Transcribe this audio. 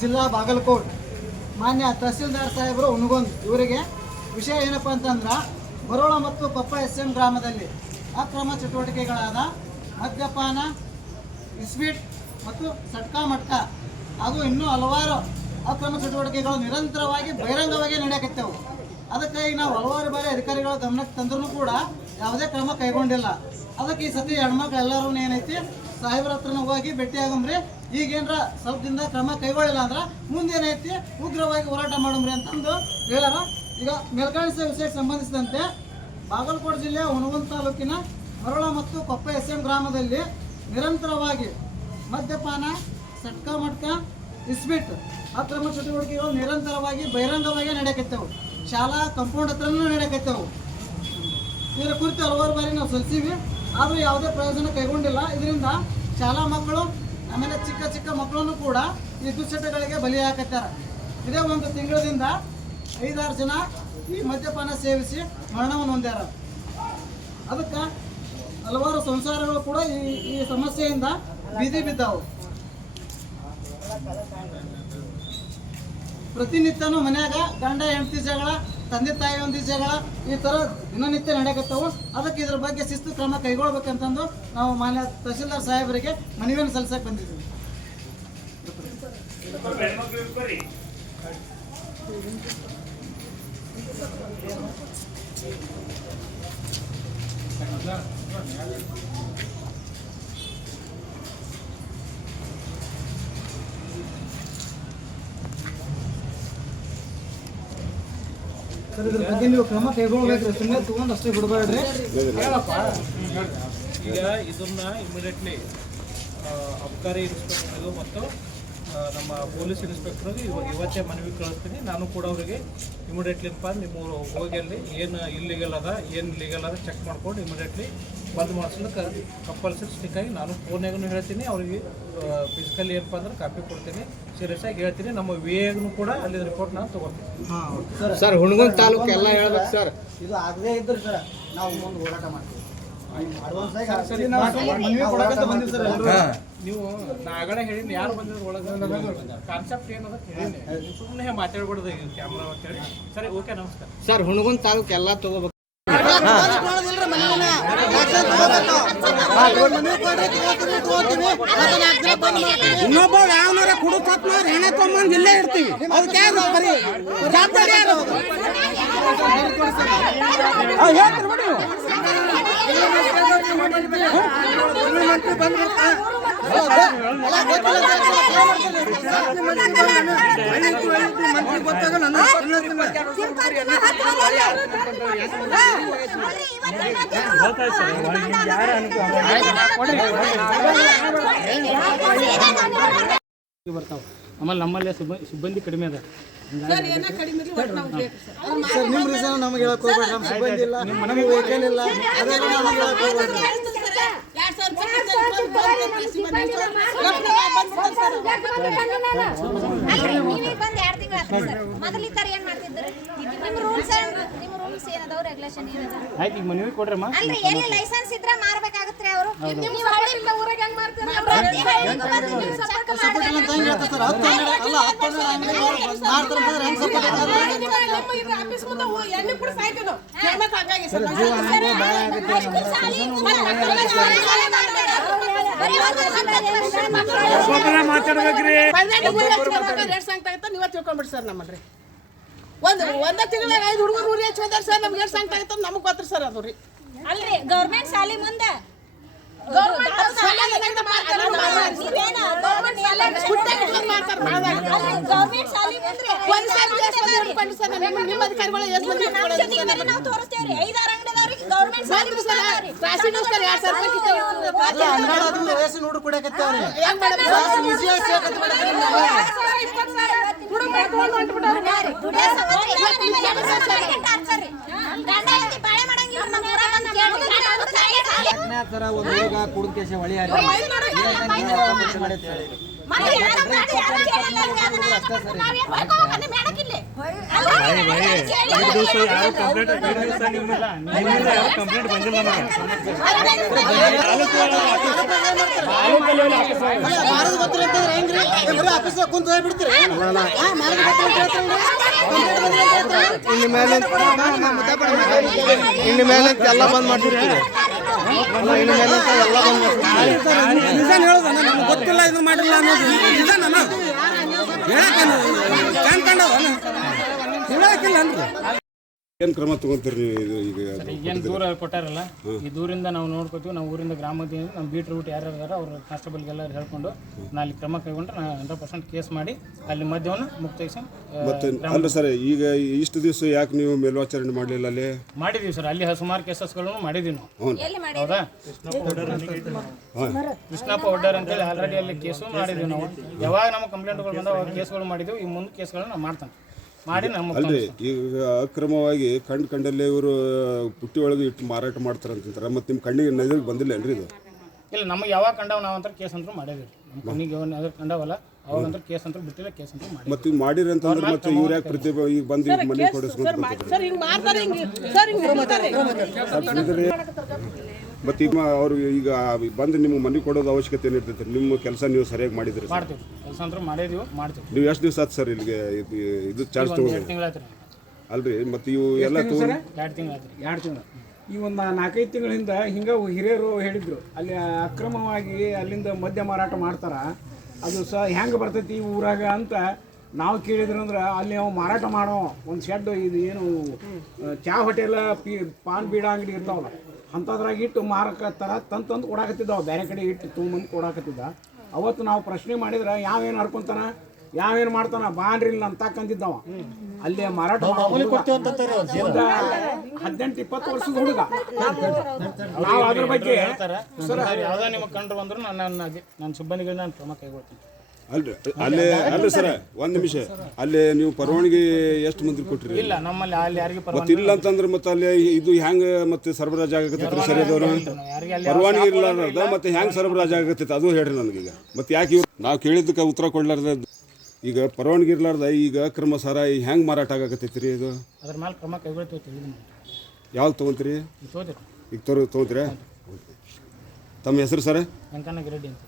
ಜಿಲ್ಲಾ ಬಾಗಲಕೋಟ್. ಮಾನ್ಯ ತಹಸೀಲ್ದಾರ್ ಸಾಹೇಬರು ಉಣಗೊಂದ್ ಇವರಿಗೆ ವಿಷಯ ಏನಪ್ಪ ಅಂತಂದ್ರೆ ಬರೋಳ ಮತ್ತು ಪಪ್ಪ ಎಸ್ ಎಂ ಗ್ರಾಮದಲ್ಲಿ ಅಕ್ರಮ ಚಟುವಟಿಕೆಗಳಾದ ಮದ್ಯಪಾನ ಇಸ್ವೀಟ್ ಮತ್ತು ಸಟ್ಕಾ ಮಟ್ಕ ಹಾಗೂ ಇನ್ನೂ ಹಲವಾರು ಅಕ್ರಮ ಚಟುವಟಿಕೆಗಳು ನಿರಂತರವಾಗಿ ಬಹಿರಂಗವಾಗಿ ನಡೆಯಕತ್ತೇವು. ಅದಕ್ಕಾಗಿ ನಾವು ಹಲವಾರು ಬಾರಿ ಅಧಿಕಾರಿಗಳ ಗಮನಕ್ಕೆ ತಂದ್ರೂ ಕೂಡ ಯಾವುದೇ ಕ್ರಮ ಕೈಗೊಂಡಿಲ್ಲ. ಅದಕ್ಕೆ ಈ ಸತಿ ಹೆಣ್ಮಕ್ಳು ಎಲ್ಲರೂ ಏನೈತಿ, ಸಾಹೇಬ್ರ ಹತ್ರನ ಹೋಗಿ ಭೇಟಿ ಆಗಮ್ರಿ ಈಗೇನ್ರ ಸ್ವಲ್ಪ ದಿನದ ಕ್ರಮ ಕೈಗೊಳ್ಳಿಲ್ಲ ಅಂದ್ರೆ ಮುಂದೇನೈತಿ ಉಗ್ರವಾಗಿ ಹೋರಾಟ ಮಾಡಮ್ರಿ ಅಂತಂದು ಹೇಳ್ಯಾರ. ಈಗ ಮೇಲ್ಕಾಣಿಸಿದ ವಿಷಯಕ್ಕೆ ಸಂಬಂಧಿಸಿದಂತೆ ಬಾಗಲಕೋಟೆ ಜಿಲ್ಲೆ ಹುಣಗುಂದ ತಾಲೂಕಿನ ಮರಳ ಮತ್ತು ಕೊಪ್ಪ ಎಸ್ ಎಂ ಗ್ರಾಮದಲ್ಲಿ ನಿರಂತರವಾಗಿ ಮದ್ಯಪಾನ, ಸಟ್ಕ ಮಟ್ಕ, ಇಸ್ಬಿಟ್ ಅಕ್ರಮ ಚಟುವಟಿಕೆಗಳು ನಿರಂತರವಾಗಿ ಬಹಿರಂಗವಾಗಿ ನಡೆಯಕತ್ತವು. ಶಾಲಾ ಕಂಪೌಂಡ್ ಹತ್ರನೂ ನಡೆಯಕತ್ತವು. ಇದರ ಕುರಿತು ಹಲವಾರು ಬಾರಿ ನಾವು ಸಲ್ಲಿಸಿವಿ. ಆದರೂ ಯಾವುದೇ ಪ್ರಯೋಜನ ಕೈಗೊಂಡಿಲ್ಲ. ಇದರಿಂದ ಶಾಲಾ ಮಕ್ಕಳು ಆಮೇಲೆ ಚಿಕ್ಕ ಚಿಕ್ಕ ಮಕ್ಕಳನ್ನು ಕೂಡ ಈ ದುಶ್ಚಟಗಳಿಗೆ ಬಲಿಯಾಕತ್ತಾರೆ ಇದೇ ಒಂದು ತಿಂಗಳದಿಂದ ಐದಾರು ಜನ ಈ ಮದ್ಯಪಾನ ಸೇವಿಸಿ ಮರಣವನ್ನು ಹೊಂದ್ಯಾರ. ಅದಕ್ಕೆ ಹಲವಾರು ಸಂಸಾರಗಳು ಕೂಡ ಈ ಈ ಸಮಸ್ಯೆಯಿಂದ ಬೀದಿ ಬಿದ್ದಾವು. ಪ್ರತಿನಿತ್ಯನೂ ಮನ್ಯಾಗ ಗಂಡ ಹೆಂಡತಿ ಜಗಳ ತಂದೆ ತಾಯಿ ಒಂದು ಜಗಳ ಈ ಥರ ದಿನನಿತ್ಯ ನಡೆಯಕತ್ತವು ಅದಕ್ಕೆ ಇದ್ರ ಬಗ್ಗೆ ಶಿಸ್ತು ಕ್ರಮ ಕೈಗೊಳ್ಬೇಕಂತಂದು ನಾವು ಮಾನ್ಯ ತಹಶೀಲ್ದಾರ್ ಸಾಹೇಬರಿಗೆ ಮನವಿಯನ್ನು ಸಲ್ಲಿಸಕ್ಕೆ ಬಂದಿದ್ದೀವಿ. ಅಷ್ಟೇ ಬಿಡಬೇಡ್ರಿ. ಈಗ ಇದನ್ನ ಇಮಿಡಿಯೇಟ್ಲಿ ಅಬ್ಕಾರಿ ಇನ್ಸ್ಪೆಕ್ಟರ್ಗೂ ಮತ್ತು ನಮ್ಮ ಪೊಲೀಸ್ ಇನ್ಸ್ಪೆಕ್ಟರ್ಗೆ ಇವಾಗ ಇವತ್ತೇ ಮನವಿ ಕಳಿಸ್ತೀನಿ. ನಾನು ಕೂಡ ಅವರಿಗೆ ಇಮಿಡಿಯೇಟ್ಲಿ ನಿಮ್ಮ ಹೋಗಿ ಅಲ್ಲಿ ಏನು ಇಲ್ಲಿಗಲ್ ಅದ, ಏನು ಲೀಗಲ್ ಅದ ಚೆಕ್ ಮಾಡ್ಕೊಂಡು ಇಮಿಡಿಯೇಟ್ಲಿ ಬಂದ್ ಮಾಡ್ಸೋದಕ್ಕೆ ಕಂಪಲ್ಸರಿ ಆಗಿ ನಾನು ಫೋನ್ಯಾಗೂ ಹೇಳ್ತೀನಿ ಅವ್ರಿಗೆ ಫಿಸಿಕಲಿ ಏನಪ್ಪ ಅಂದ್ರೆ ಕಾಪಿ ಕೊಡ್ತೀನಿ. ಸೀರಿಯಸ್ ಆಗಿ ಹೇಳ್ತೀನಿ ನಮ್ಮ ವಿ ಎಗೂ ಕೂಡ ಅಲ್ಲಿ ರಿಪೋರ್ಟ್ ನಾನು ತೊಗೊತೀನಿ. ಹಾಂ ಸರ್ ಸರ್ ಹುಣಗುಂದ್ ತಾಲೂಕು ಎಲ್ಲ ಹೇಳ್ಬೇಕು ಸರ್ ಇದು ಆಗದೇ ಇದ್ರೆ ಸರ್ ನಾವು ಮುಂದೆ ಹೋರಾಟ ಮಾಡ್ತೀವಿ. ಸರಿ, ಮನವಿ ಕೊಡಕಂತ ಬಂದಿವಿ ಸರ್ ಎಲ್ಲರೂ ನೀವು ನಾ ಆಗಡೆ ಹೇಳಿನಿ ಯಾರು ಬಂದಿದ್ರು ಒಳಗೆ? ಕಾನ್ಸೆಪ್ಟ್ ಏನದ ಹೇಳಿನಿ. ಸುಮ್ಮನೆ ಮಾತಾಡ್ಬಿಡೋದು ಈಗ ಕ್ಯಾಮ್ರಾ ಅಂತೇಳಿ ಸರಿ ಓಕೆ ನಮಸ್ಕಾರ. ಸರ್ ಹುಣಗುಂದ ತಾಲೂಕು ಎಲ್ಲ ತಗೋಬೇಕು. ಇನ್ನೊಬ್ಬ ಯಾವನಾರ ಕುಡುಕತ್ನವ್ರು ಹೆಣೆ ತೊಗೊಂಬಂದು ಇಲ್ಲೇ ಇರ್ತೀವಿ. ಅದಕ್ಕೆ ಯಾರು? ಬರೀ ಜವಾಬ್ದಾರಿ ಯಾರು? ಹೇಳ್ತೀರಿ ಬಿಡಿ. ನೀವು. ಬರ್ತಾವೆ ಆಮೇಲೆ ನಮ್ಮಲ್ಲೇ ಸಿಬ್ಬ- ಸಿಬ್ಬಂದಿ ಕಡಿಮೆ ಅದ. ಸರ್ ನಿಮ್ಮ ರೀಸನ್ ನಮಗೆ ಹೇಳಕ್ ಹೋಗ್ಬೇಕು ನಮ್ಮ ಸಿಬ್ಬಂದಿ ಇಲ್ಲ ನಮಗೆ ವೆಹಿಕಲ್ ಇಲ್ಲ ಅದೆಲ್ಲ ನಮಗೆ ಹೇಳಕ್ ಹೋಗ್ಬೇಡ್ರಿ. ಆಯ್ತು ಈಗ ಮನವಿ ಕೊಡ್ರಮ್ಮ ಅಲ್ರಿ ಎಲ್ಲಿ ಲೈಸೆನ್ಸ್ ಇದ್ರೆ ಮಾರ್ಬೇಕಾಗತ್ರಿ ಅವರು? ನೀವು ಊರಾಗ ಹೆಂಗ್ ಮಾಡ್ತೀರಾ? ಪ್ರತಿ ಹಳ್ಳಿಗೂ ಬಂದು ನೀವು ಸಪೋರ್ಟ್ ಸಪೋರ್ಟ್ ಇಲ್ಲ ಅಂತ ಹೇಳ್ತಾರೆ ಸರ್ ಅಲ್ಲ ಹತ್ತು ಹನ್ನೆರಡು ಅಂಗಡಿ ಮಾಡ್ತಾರೆ ಅಂತಂದ್ರೆ ಹೆಂಗ್ ಸಪೋರ್ಟ್ ನೀವೇ ಹಾಗಾಗಿ ಸರ್ ನಮ್ಮಲ್ರಿ ಒಂದು ಒಂದ ತಿಂಗಳಾಗ ಐದು ಹುಡುಗರು ಊರಿ ಹಚ್ಚಿ ಹೋದಾರ ಸರ್ ನಮ್ಗೆ ಎಷ್ಟು ಸಂಕಟ ಆಯ್ತು ನಮಗೆ ಗೊತ್ತ್ರಿ ಸರ್ ಅದು ರೀ. ಅಲ್ರಿ ಗೌರ್ಮೆಂಟ್ ಶಾಲೆ ಮುಂದೆ? ಗೌರ್ಮೆಂಟ್ ಶಾಲೆ ಮುಂದ್ರಿ ಒಂದ್ ಸಾರಿ ಸರ್ ನಿಮ್ಮ ಅಧಿಕಾರಿಗಳು ಎಷ್ಟು ನಾವು ತೋರಿಸ್ತೇವ್ರಿ. ಐದಾರು ಅಂಗಡಿದವ್ರಿಗೆ ಗೌರ್ಮೆಂಟ್ ಶಾಲೆ ಬಂದ್ರಿ ಸರ್ ರಾಶಿನೂ ಸರ್ ಎರಡು ಸಾವಿರ ರೂಪಾಯಿ ಕಿತ್ತು ಅಲ್ಲ ಬಂದಿಲ್ಲ ಹೆಂಗ್ರಿ ಅಂತ ಹೇಳ್ತಾರೆ? ಇನ್ನು ಮೇಲೆ ಮೇಲೆ ಎಲ್ಲ ಬಂದ್ ಮಾಡ್ತಿರ್ತೀರಿ ಇನ್ನು ಮೇಲೆ ಎಲ್ಲ ಬಂದ್ ಮಾಡ್ತಿರ್ತೀರಿ ಹೇಳೋದು ಗೊತ್ತಿಲ್ಲ ಇದು ಮಾಡಿಲ್ಲ ಅನ್ನೋದು. ನಿಜಾನ ಹೇಳಕ್ಕಿಲ್ಲ ಅನ್ರಿ ಏನು ಕ್ರಮ ತಗೊಂತೀರಿ ನೀವು ಇದು ಈಗ ಅದು ಈಗೇನು ದೂರ ಕೊಟ್ಟಾರಲ್ಲ ಈ ದೂರಿಂದ ನಾವು ನೋಡ್ಕೋತೀವಿ ನಾವು ಊರಿಂದ ಗ್ರಾಮದಿಂದ ನಮ್ಮ ಬೀಟ್ ರೂಟ್ ಯಾರ್ಯಾರು ಇದಾರೆ ಅವ್ರ ಕಾನ್ಸ್ಟೇಬಲ್ಗೆಲ್ಲ ಹೇಳ್ಕೊಂಡು ನಾ ಅಲ್ಲಿ ಕ್ರಮ ಕೈಗೊಂಡ್ರೆ ನಾ ಹಂಡ್ರೆಡ್ ಪರ್ಸೆಂಟ್ ಕೇಸ್ ಮಾಡಿ ಅಲ್ಲಿ ಮದ್ಯವನ್ನು ಮುಕ್ತೈಸಿ ಮತ್ತೆ ಅಲ್ಲ ಸರ್ ಈಗ ಇಷ್ಟು ದಿವಸ ಯಾಕೆ ನೀವು ಮೇಲ್ವಾಚರಣೆ ಮಾಡಲಿಲ್ಲ ಅಲ್ಲಿ? ಮಾಡಿದೀವಿ ಸರ್ ಅಲ್ಲಿ ಸುಮಾರು ಕೇಸಸ್ಗಳನ್ನು ಮಾಡಿದೀವಿ ನಾವು. ಹೌದಾ? ಕೃಷ್ಣಪ್ಪ ಪೌಡರ್ ಅಂತೇಳಿ ಆಲ್ರೆಡಿ ಅಲ್ಲಿ ಕೇಸು ಮಾಡಿದೀವಿ ನಾವು. ಯಾವಾಗ ನಮ್ಮ ಕಂಪ್ಲೇಂಟ್ಗಳು ಬಂದಾವ ಅವಾಗ ಕೇಸ್ಗಳು ಮಾಡಿದೀವಿ ಈ ಮುಂದೆ ಕೇಸ್ಗಳನ್ನ ನಾವು ಮಾಡ್ತಾನೆ ಮಾಡಿ ನಮ್ಮ ಅಲ್ರಿ ಈಗ ಅಕ್ರಮವಾಗಿ ಕಂಡು ಕಂಡಲ್ಲೇ ಇವರು ಪುಟ್ಟಿ ಒಳಗೆ ಇಟ್ಟು ಮಾರಾಟ ಮಾಡ್ತಾರೆ ಅಂತಂದ್ರೆ ಮತ್ತೆ ನಿಮ್ಮ ಕಣ್ಣಿಗೆ ನಜರಿಗೆ ಬಂದಿಲ್ಲ ಏನ್ರಿ ಇದು ಇಲ್ಲ ನಮಗೆ ಯಾವಾಗ ಕಂಡಾವ ನಾವು ಅಂತ ಕೇಸ್ ಅಂತೂ ಮಾಡಿದ್ರಿ ನಮ್ಮ ಕಣ್ಣಿಗೆ ಅದ್ರ ಕಂಡಾವಲ್ಲ ಅವಾಗಂತ ಕೇಸ್ ಅಂತ ಬಿಟ್ಟಿಲ್ಲ ಕೇಸ್ ಅಂತ ಮಾಡಿ ಮತ್ತೆ ಈಗ ಮಾಡಿರಿ ಅಂತಂದ್ರೆ ಮತ್ತೆ ಇವ್ರು ಯಾಕೆ ಪ್ರತಿಭೆ ಈಗ ಬಂದು ಈಗ ಮನೆ ಕೊಡಿಸ್ಕೊಂಡು ಸರ್ ಹಿಂಗ್ ಮಾಡ್ತಾರೆ ಹಿಂಗ್ ಸರ್ ಹಿಂಗ್. ಮತ್ತೆ ಈಗ ಅವರು ಈಗ ಬಂದು ನಿಮ್ಗೆ ಮನೆ ಕೊಡೋದು ಅವಶ್ಯಕತೆ ಏನಿರ್ತೈತೆ ನಿಮ್ಮ ಕೆಲಸ ನೀವು ಸರಿಯಾಗಿ ಮಾಡಿದ್ರಿ ಸರ್? ಮಾಡ್ತೀವಿ. ಕೆಲಸ ಅಂತೂ ಮಾಡಿದೀವಿ ಮಾಡ್ತೀವಿ. ನೀವು ಎಷ್ಟು ದಿವಸ ಆಯ್ತು ಸರ್ ಇಲ್ಲಿಗೆ ಇದು ಇದು ಚಾರ್ಜ್ ಒಂದು ತಗೊಂಡು ಎರಡು ತಿಂಗಳಾಯ್ತು ರೀ. ಅಲ್ರಿ ಮತ್ತೆ ಇವು ಎಲ್ಲ ತಗೊಂಡು ಎರಡು ತಿಂಗಳಾಯ್ತು ರೀ. ಎರಡು ತಿಂಗಳು. ಈ ಒಂದು ನಾಲ್ಕೈದು ತಿಂಗಳಿಂದ ಹಿಂಗೆ ಹಿರಿಯರು ಹೇಳಿದ್ರು ಅಲ್ಲಿ ಅಕ್ರಮವಾಗಿ ಅಲ್ಲಿಂದ ಮದ್ಯ ಮಾರಾಟ ಮಾಡ್ತಾರ ಅದು ಸಹ ಹೆಂಗೆ ಬರ್ತೈತಿ ಈ ಊರಾಗ ಅಂತ ನಾವು ಕೇಳಿದ್ರು ಅಂದ್ರೆ ಅಲ್ಲಿ ನಾವು ಮಾರಾಟ ಮಾಡೋ ಒಂದು ಶೆಡ್ ಇದು ಏನು ಆ, ಚಾ ಹೋಟೆಲ ಪಿ ಪಾನ್ ಬೀಡ ಅಂಗಡಿ ಇರ್ತಾವಲ್ಲ. ಅಂಥದ್ರಾಗ ಇಟ್ಟು ಮಾರಕತ್ತಾರ ತಂದು ತಂದು ಕೊಡಾಕತ್ತಿದ್ದವು. ಬೇರೆ ಕಡೆ ಇಟ್ಟು ತೊಗೊಂಬಂದು ಕೊಡಾಕತ್ತಿದ್ದ. ಅವತ್ತು ನಾವು ಪ್ರಶ್ನೆ ಮಾಡಿದ್ರೆ ಯಾವೇನು ಹರ್ಕೊಂತಾನ? ಯಾವೇನು ಮಾಡ್ತಾನ? ಬಾಂಡ್ರಿ ಇಲ್ಲ ಅಂತ ಕಂದಿದ್ದವ ಅಲ್ಲೇ ಮಾರಾಟ ಹದಿನೆಂಟು ಇಪ್ಪತ್ತು ವರ್ಷದ ಹುಡುಗ. ನಾವು ಅದ್ರ ಬಗ್ಗೆ ಹೇಳ್ತಾರೆ. ಸರ್ ಯಾವುದೇ ನಿಮಗೆ ಕಂಡ್ರು ಬಂದ್ರು ನಾನು ನನ್ನ ಸಿಬ್ಬಂದಿಗಳನ್ನ ನಾನು ಕ್ರಮ ಕೈಗೊಳ್ತೀನಿ. ಅಲ್ರಿ ಅಲ್ಲೇ ಅಲ್ರಿ ಸರ್ ಒಂದ್ ನಿಮಿಷ. ಅಲ್ಲಿ ನೀವು ಪರವಾನಗಿ ಎಷ್ಟು ಮಂದಿ ಕೊಟ್ರಿ? ಇಲ್ಲ ನಮ್ಮಲ್ಲಿ ಅಲ್ಲಿ ಯಾರಿಗೆ ಮತ್ತೆ ಇಲ್ಲ ಅಂತಂದ್ರೆ ಮತ್ತೆ ಅಲ್ಲಿ ಇದು ಹೆಂಗ ಮತ್ತೆ ಸರಬರಾಜ್ ಆಗತ್ತೆ ಸರಿ ಅದವ್ರು ಪರವಾನಗಿ ಇರ್ಲಾರ್ದ ಮತ್ತೆ ಹೆಂಗ್ ಸರಬರಾಜ್ ಆಗತ್ತೈತೆ ಅದು ಹೇಳ್ರಿ ನನಗೀಗ ಮತ್ತೆ ಯಾಕೆ ಇವ್ರು ನಾವು ಕೇಳಿದ್ದಕ್ಕೆ ಉತ್ತರ ಕೊಡ್ಲಾರ್ದ? ಈಗ ಪರವಾನಗಿ ಇರ್ಲಾರ್ದ ಈಗ ಕ್ರಮ ಸರ ಹೆಂಗ್ ಮಾರಾಟ ಆಗಕತ್ತೈತ್ರಿ ಇದು? ಅದ್ರ ಮೇಲೆ ಕ್ರಮ ಕೈಗೊಳ್ತೀವಿ ಯಾವ್ದು ತೊಗೊಂತೀರಿ? ಈಗ ತೋರ್ ತೊಗೊಂತೀರಾ ತಮ್ಮ ಹೆಸರು ಸರ್? ವೆಂಕಣ್ಣ ಗಿರೆಡ್ಡಿ ಅಂತ.